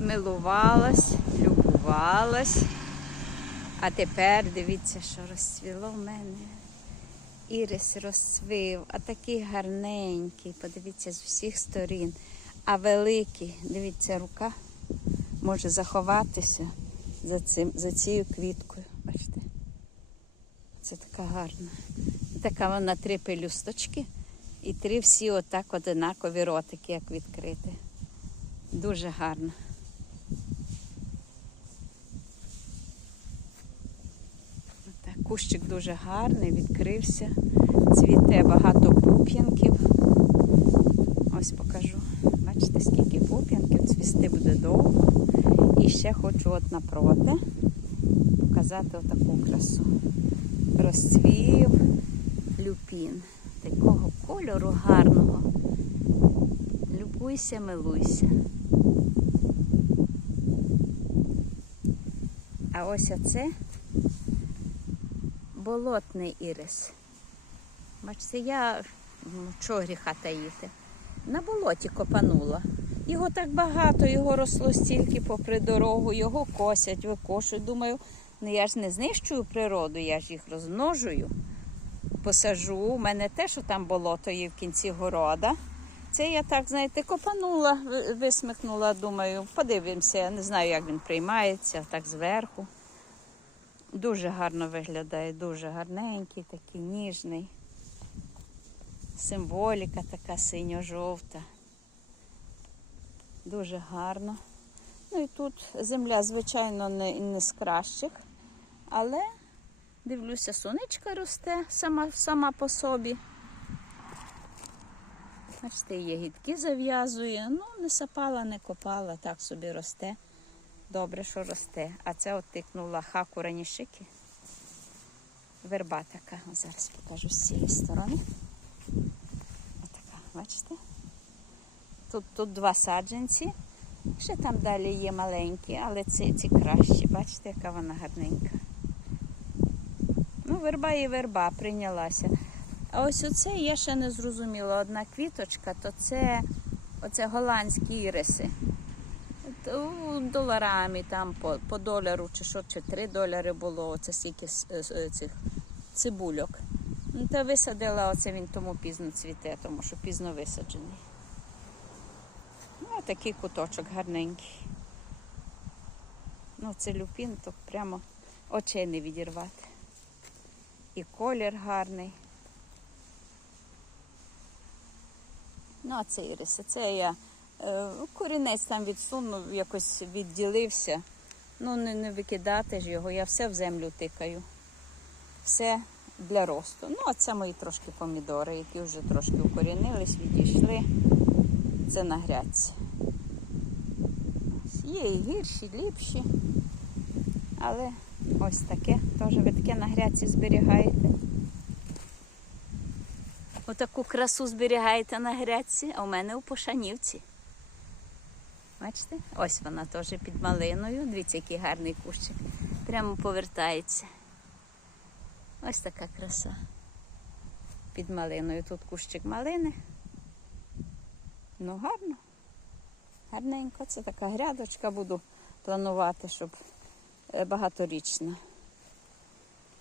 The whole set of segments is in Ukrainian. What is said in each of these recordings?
милувалась, любувалась. А тепер дивіться, що розцвіло в мене. Ірис розцвів, а такий гарненький, подивіться з всіх сторін. А великий, дивіться, рука може заховатися за, цим, за цією квіткою. Бачите? Це така гарна. Така вона три пелюсточки і три всі отак одинакові ротики, як відкрити. Дуже гарно. Так, кущик дуже гарний, відкрився. Цвіте багато пуп'янків. Ось покажу. Бачите, скільки пуп'янків, цвісти буде довго. І ще хочу от напроти показати отаку красу. Розцвів люпін. Такого кольору гарного. Любуйся, милуйся. А ось оце болотний ірис. Бачите, я м, чого гріха таїти. На болоті копанула. Його так багато, його росло стільки попри дорогу, його косять, викошують. Думаю, ну я ж не знищую природу, я ж їх розмножую, посажу. У мене те, що там болото є в кінці города. Це я так, знаєте, копанула, висмикнула, думаю, подивимося, я не знаю, як він приймається, так зверху. Дуже гарно виглядає, дуже гарненький, такий ніжний. Символіка така синьо-жовта. Дуже гарно. Ну і тут земля, звичайно, не, не з кращих, але дивлюся, сонечка росте сама, сама по собі. Бачите, ягідки зав'язує. Ну, не сапала, не копала, так собі росте. Добре, що росте. А це от тикнула хаку ранішики. Верба така. Зараз покажу з цієї сторони. Отака, бачите? Тут, тут два саджанці. Ще там далі є маленькі, але ці, ці кращі. Бачите, яка вона гарненька. Ну, верба і верба прийнялася. А ось оце я ще не зрозуміла. Одна квіточка, то це оце голландські іриси. То доларами там по, по долару чи що, чи три доляри було, оце стільки с- е, цих цибульок. Ну, та висадила, оце він тому пізно цвіте, тому що пізно висаджений. Ну, такий куточок гарненький. Ну, це люпін, то прямо очей не відірвати. І колір гарний. Ну, а це іриси. Це я е, корінець там відсунув, якось відділився. Ну, не, не викидати ж його, я все в землю тикаю. Все для росту. Ну, а це мої трошки помідори, які вже трошки укорінились, відійшли. Це на грядці. Є і гірші, ліпші. Але ось таке. Теж ви таке на грядці зберігаєте. Отаку красу зберігаєте на грядці, а у мене у Пошанівці. Бачите? Ось вона теж під малиною. Дивіться, який гарний кущик. Прямо повертається. Ось така краса. Під малиною. Тут кущик малини. Ну, гарно. Гарненько. Це така грядочка буду планувати, щоб е, багаторічна.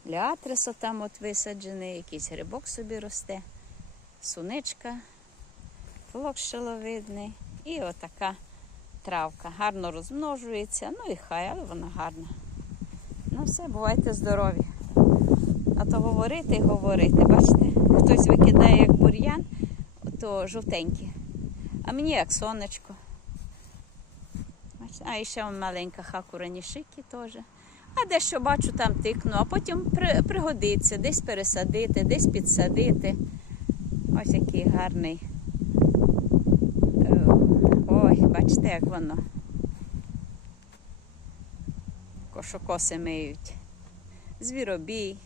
Ліатрис там от висаджений, якийсь грибок собі росте, суничка, флок щеловидний і отака травка. Гарно розмножується, ну і хай, але вона гарна. Ну все, бувайте здорові. А то говорити і говорити. Бачите, хтось викидає як бур'ян, то жовтенькі. А мені як сонечко. А і ще маленька хакура нішики теж. А дещо бачу, там тикну, а потім при, пригодиться, десь пересадити, десь підсадити. Ось який гарний. Ой, бачите, як воно. Кошокоси миють. Звіробій.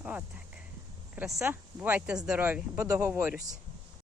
Отак. Краса. Бувайте здорові, бо договорюсь.